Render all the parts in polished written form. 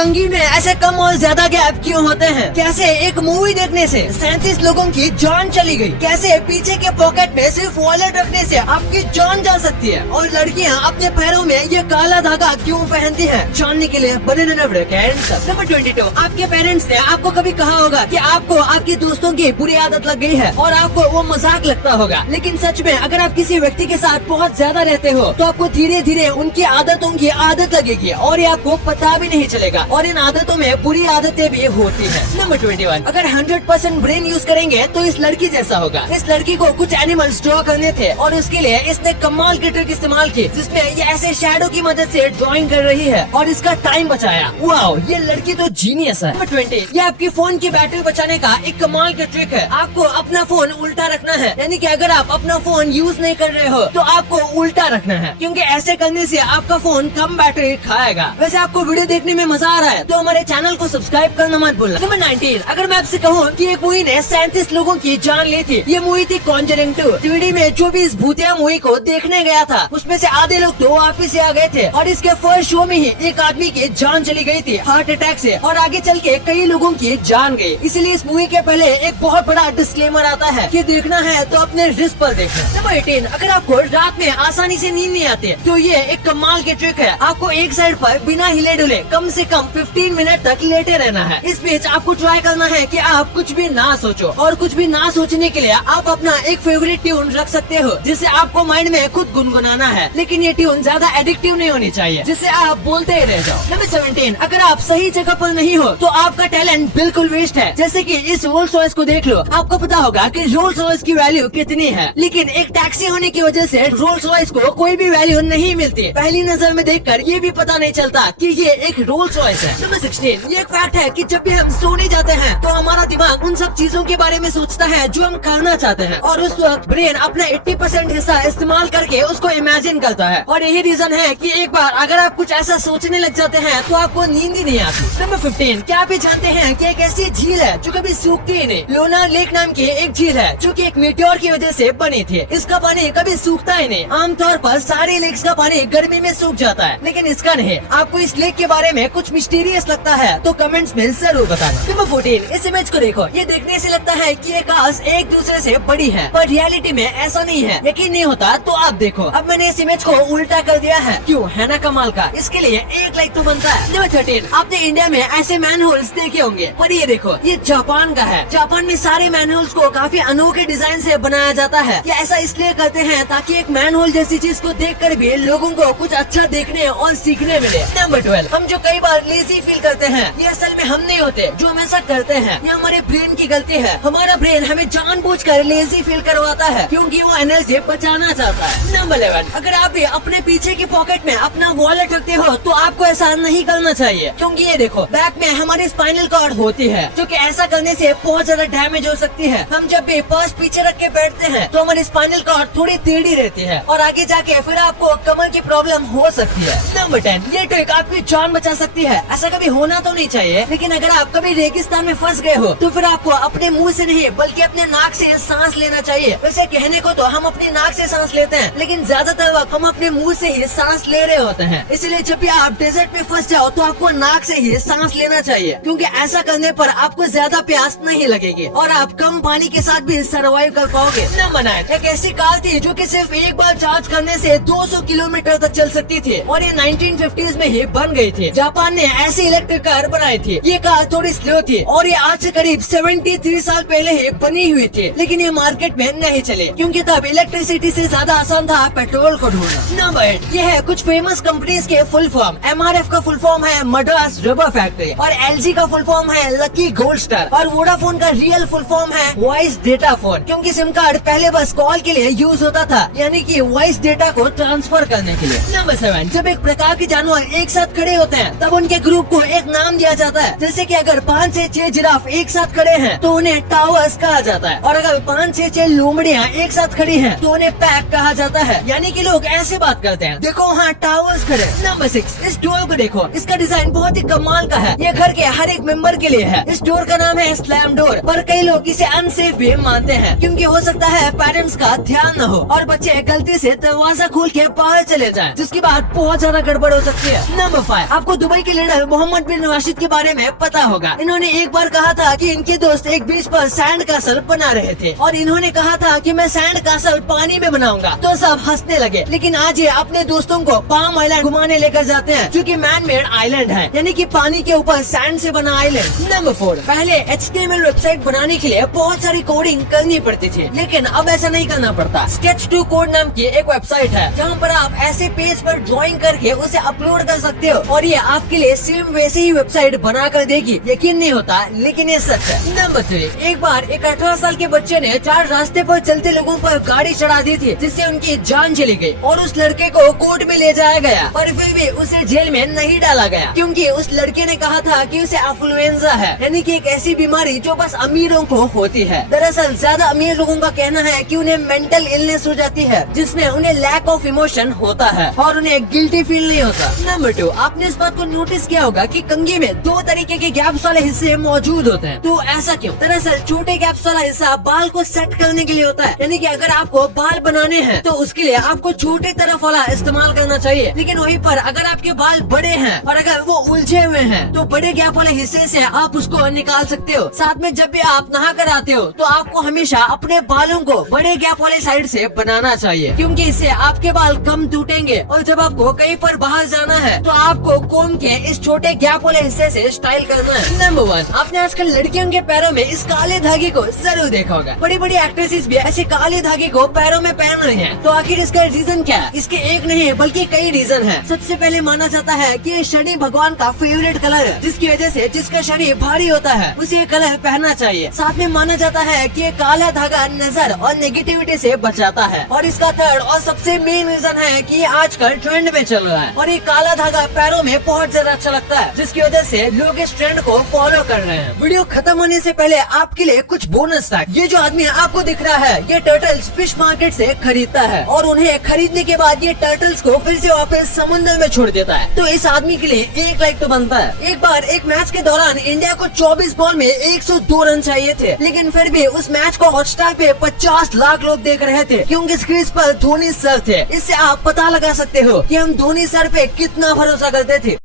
कंघी में ऐसे कम और ज्यादा गैप क्यों होते हैं? कैसे एक मूवी देखने से 37 लोगों की जान चली गई? कैसे पीछे के पॉकेट में सिर्फ वॉलेट रखने से आपकी जान जा सकती है? और लड़कियां अपने पैरों में ये काला धागा क्यों पहनती हैं? जानने के लिए बने रहना पड़ेगा। नंबर 22, आपके पेरेंट्स ने आपको कभी कहा होगा कि आपको आपके दोस्तों की बुरी आदत लग गई है और आपको वो मजाक लगता होगा, लेकिन सच में अगर आप किसी व्यक्ति के साथ बहुत ज्यादा रहते हो तो आपको धीरे धीरे उनकी आदतों की आदत लगेगी और ये आपको पता भी नहीं चलेगा, और इन आदतों में बुरी आदतें भी होती है। नंबर 21, अगर 100% ब्रेन यूज करेंगे तो इस लड़की जैसा होगा। इस लड़की को कुछ एनिमल्स ड्रॉ करने थे और उसके लिए इसने कमाल की ट्रिक इस्तेमाल की, जिसमें ये ऐसे शैडो की मदद से ड्राइंग कर रही है और इसका टाइम बचाया। वाओ, ये लड़की तो जीनियस है। नंबर 20, ये आपकी फोन की बैटरी बचाने का एक कमाल की ट्रिक है। आपको अपना फोन उल्टा रखना है, यानी कि अगर आप अपना फोन यूज नहीं कर रहे हो तो आपको उल्टा रखना है, क्योंकि ऐसे करने से आपका फोन कम बैटरी खाएगा। वैसे आपको वीडियो देखने में मजा आ रहा है तो हमारे चैनल को सब्सक्राइब करना मत भूलना। नंबर 19, अगर मैं आपसे कहूँ कि एक मूवी ने 37 लोगों की जान ली थी, ये मूवी थी कॉन्जरिंग 2। DVD में जो भी इस भूतिया मूवी को देखने गया था उसमें से आधे लोग तो वापिस आ गए थे और इसके फर्स्ट शो में ही एक आदमी की जान चली गई थी हार्ट अटैक से, और आगे चल के कई लोगों की जान गई। इसलिए इस मूवी के पहले एक बहुत बड़ा डिस्क्लेमर आता है कि देखना है तो अपने रिस्क पर देखना। नंबर 18, अगर आपको रात में आसानी से नींद नहीं आती तो ये एक कमाल की ट्रिक है। आपको एक साइड पर बिना हिले डुले कम से कम 15 मिनट तक लेटे रहना है। इस बीच आपको ट्राई करना है कि आप कुछ भी ना सोचो, और कुछ भी ना सोचने के लिए आप अपना एक फेवरेट ट्यून रख सकते हो जिसे आपको माइंड में खुद गुनगुनाना है, लेकिन ये ट्यून ज्यादा एडिक्टिव नहीं होनी चाहिए जिससे आप बोलते ही रह जाओ। नंबर 17, अगर आप सही जगह पर नहीं हो तो आपका टैलेंट बिल्कुल वेस्ट है। जैसे कि इस रोल्स रॉयस को देख लो, आपको पता होगा कि रोल्स रॉयस की वैल्यू कितनी है, लेकिन एक टैक्सी होने की वजह से रोल्स रॉयस को कोई भी वैल्यू नहीं मिलती। पहली नजर में देखकर ये भी पता नहीं चलता कि ये एक रोल्स रॉयस है। नंबर 16, ये एक फैक्ट है कि जब भी हम सोने जाते हैं तो हमारा दिमाग उन सब चीजों के बारे में सोचता है जो हम करना चाहते हैं, और उस वक्त ब्रेन अपना 80% हिस्सा इस्तेमाल करके उसको इमेजिन करता है। और यही रीजन है कि एक बार अगर आप कुछ ऐसा सोचने लग जाते हैं तो आपको नींद ही नहीं आती। नंबर 15, क्या आप ये जानते हैं कि एक ऐसी झील है जो कभी सूखती ही नहीं? लोनार लेक नाम की एक झील है जो कि एक मीटियोर की वजह से बनी थी। इसका पानी कभी सूखता ही नहीं। आमतौर पर सारे लेक्स का पानी गर्मी में सूख जाता है, लेकिन इसका नहीं। आपको इस लेक के बारे में कुछ मिस्टीरियस लगता है तो कमेंट्स में जरूर बताना। नंबर 14, इस इमेज को देखो, ये देखने से लगता है कि ये कांच एक दूसरे से बड़ी है, पर रियलिटी में ऐसा नहीं है। यकीन नहीं होता तो आप देखो, अब मैंने इस इमेज को उल्टा कर दिया है। क्यों, है ना कमाल का? इसके लिए एक लाइक तो बनता है। नंबर 13, आपने इंडिया में ऐसे मैन होल्स देखे होंगे, पर ये देखो, ये जापान का है। जापान में सारे मैन होल्स को काफी अनोखे डिजाइन से बनाया जाता है। ये ऐसा इसलिए करते हैं ताकि एक मैन होल जैसी चीज को देखकर भी लोगों को कुछ अच्छा देखने और सीखने मिले। नंबर 12, हम जो कई बार लेजी फील करते हैं ये असल में हम नहीं होते जो हम ऐसा करते हैं, ये हमारे ब्रेन की गलती है। हमारा ब्रेन हमें जानबूझकर लेजी फील करवाता है क्योंकि वो एनर्जी बचाना चाहता है। नंबर 11, अगर आप भी अपने पीछे की पॉकेट में अपना वॉलेट रखते हो तो आपको ऐसा नहीं करना चाहिए, क्योंकि ये देखो, बैक में हमारी स्पाइनल कॉर्ड होती है जो कि ऐसा करने से बहुत ज्यादा डैमेज हो सकती है। हम जब भी पर्स पीछे रख के बैठते हैं तो हमारी स्पाइनल कॉर्ड थोड़ी टेढ़ी रहती है और आगे जाके फिर आपको कमर की प्रॉब्लम हो सकती है। नंबर 10, ये ट्रिक आपकी जान बचा सकती है। ऐसा कभी होना तो नहीं चाहिए, लेकिन अगर आप कभी रेगिस्तान में फंस गए हो तो फिर आपको अपने मुंह से नहीं बल्कि अपने नाक से सांस लेना चाहिए। वैसे कहने को तो हम अपनी नाक से सांस लेते हैं, लेकिन ज्यादातर वक्त हम अपने मुंह से ही सांस ले रहे होते हैं। इसलिए जब भी आप डेजर्ट में फंस जाओ तो आपको नाक से ही सांस लेना चाहिए, क्योंकि ऐसा करने पर आपको ज्यादा प्यास नहीं लगेगी और आप कम पानी के साथ भी सर्वाइव कर पाओगे। नंबर 9, एक ऐसी कार थी जो कि सिर्फ एक बार चार्ज करने से 200 किलोमीटर तक चल सकती थी और ये 1950s में ही बन गई थी। जापान ने ऐसी इलेक्ट्रिक कार बनाई थी। ये कार थोड़ी स्लो थी और ये आज से करीब 73 साल पहले ही बनी हुई थी, लेकिन ये मार्केट में नहीं चले क्योंकि तब इलेक्ट्रिसिटी से ज्यादा आसान था पेट्रोल को ढूंढना। नंबर 8, ये है कुछ फेमस कंपनीज के फुल फॉर्म। MRF का फुल फॉर्म है मद्रास रबर फैक्ट्री, और LG का फुल फॉर्म है लकी गोल्ड स्टार, और वोडाफोन का रियल फुल फॉर्म है वॉइस डेटा फोन, क्योंकि सिम कार्ड पहले बस कॉल के लिए यूज होता था, यानी कि वॉइस डेटा को ट्रांसफर करने के लिए। नंबर 7, जब एक प्रकार के जानवर एक साथ खड़े होते हैं तब उनके ग्रुप को एक नाम दिया जाता है। जैसे कि अगर 5 से 6 जिराफ एक साथ खड़े हैं तो उन्हें टावर्स कहा जाता है, और अगर 5 से 6 लोमड़ियाँ एक साथ खड़ी हैं तो उन्हें पैक कहा जाता है, यानी कि लोग ऐसे बात करते हैं, देखो वहाँ टावर्स खड़े। नंबर 6, इस डोर को देखो, इसका डिजाइन बहुत ही कमाल का है। ये घर के हर एक मेंबर के लिए है। इस डोर का नाम है स्लैम डोर, पर कई लोग इसे अनसेफ भी मानते हैं क्योंकि हो सकता है पेरेंट्स का ध्यान न हो और बच्चे गलती से दरवाजा खोल के बाहर चले जाएं, जिसकी बात बहुत ज्यादा गड़बड़ हो सकती है। नंबर 5, आपको दुबई की मॉडल मोहम्मद बिन राशिद के बारे में पता होगा। इन्होंने एक बार कहा था कि इनके दोस्त एक बीच पर सैंड कैसल बना रहे थे और इन्होंने कहा था कि मैं सैंड कैसल पानी में बनाऊंगा, तो सब हंसने लगे। लेकिन आज ये अपने दोस्तों को पाम आइलैंड घुमाने लेकर जाते हैं, जो कि मैन मेड आइलैंड है, यानी कि पानी के ऊपर सैंड से बना आइलैंड। नंबर 4, पहले HTML वेबसाइट बनाने के लिए बहुत सारी कोडिंग करनी पड़ती थी, लेकिन अब ऐसा नहीं करना पड़ता। Sketch2 कोड नाम की एक वेबसाइट है जहाँ पर आप ऐसे पेज पर ड्राइंग करके उसे अपलोड कर सकते हो और ये आपके लिए सेम वैसे ही वेबसाइट बना कर देगी। यकीन नहीं होता, लेकिन ये सच है। नंबर 3, एक बार एक 18 साल के बच्चे ने 4 रास्ते पर चलते लोगों पर गाड़ी चढ़ा दी थी, जिससे उनकी जान चली गई और उस लड़के को कोर्ट में ले जाया गया, पर फिर भी उसे जेल में नहीं डाला गया, क्योंकि उस लड़के ने कहा था कि उसे इन्फ्लुएंजा है, यानी कि एक ऐसी बीमारी जो बस अमीरों को होती है। दरअसल ज्यादा अमीर लोगों का कहना है कि उन्हें मेंटल इलनेस हो जाती है, जिसमें उन्हें लैक ऑफ इमोशन होता है और उन्हें गिल्टी फील नहीं होता। नंबर 2, आपने इस बात को नोटिस किया होगा कि कंघी में 2 तरीके के गैप्स वाले हिस्से मौजूद होते हैं, तो ऐसा क्यों? दरअसल छोटे गैप्स वाला हिस्सा बाल को सेट करने के लिए होता है, यानी कि अगर आपको बाल बनाने हैं तो उसके लिए आपको छोटे तरफ वाला इस्तेमाल करना चाहिए। लेकिन वहीं पर अगर आपके बाल बड़े हैं और अगर वो उलझे हुए हैं तो बड़े गैप वाले हिस्से से आप उसको निकाल सकते हो। साथ में जब भी आप नहा कर आते हो तो आपको हमेशा अपने बालों को बड़े गैप वाले साइड से बनाना चाहिए, क्योंकि इससे आपके बाल कम टूटेंगे और जब आपको कहीं पर बाहर जाना है तो आपको कोम के इस छोटे गैप वाले हिस्से से स्टाइल करना है। नंबर 1, आपने आजकल लड़कियों के पैरों में इस काले धागे को जरूर देखा होगा। बड़ी बड़ी एक्ट्रेसेस भी ऐसे काले धागे को पैरों में पहन रही हैं। तो आखिर इसका रीजन क्या है? इसके एक नहीं बल्कि कई रीजन है। सबसे पहले माना जाता है कि ये शनि भगवान का फेवरेट कलर है, जिसकी वजह से जिसका शनि भारी होता है उसे ये कलर पहनना चाहिए। साथ में माना जाता है कि ये काला धागा नजर और नेगेटिविटी से बचाता है। और इसका थर्ड और सबसे मेन रीजन है कि ये आजकल ट्रेंड में चल रहा है और ये काला धागा पैरों में बहुत ज्यादा अच्छा लगता है, जिसकी वजह से लोग इस ट्रेंड को फॉलो कर रहे हैं। वीडियो खत्म होने से पहले आपके लिए कुछ बोनस था। ये जो आदमी आपको दिख रहा है ये टर्टल्स फिश मार्केट से खरीदता है और उन्हें खरीदने के बाद ये टर्टल्स को फिर से वापस समुद्र में छोड़ देता है। तो इस आदमी के लिए 1 लाइक तो बनता है। एक बार एक मैच के दौरान इंडिया को 24 बॉल में 102 रन चाहिए थे, लेकिन फिर भी उस मैच को हॉटस्टार पे 50 लाख लोग देख रहे थे, क्योंकि स्क्रीन पर धोनी सर थे। इससे आप पता लगा सकते हो कि हम धोनी सर पे कितना भरोसा करते थे।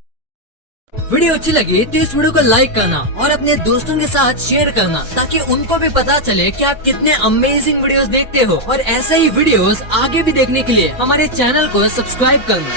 वीडियो अच्छी लगी तो इस वीडियो को लाइक करना और अपने दोस्तों के साथ शेयर करना, ताकि उनको भी पता चले कि आप कितने अमेजिंग वीडियोस देखते हो। और ऐसे ही वीडियोस आगे भी देखने के लिए हमारे चैनल को सब्सक्राइब करना।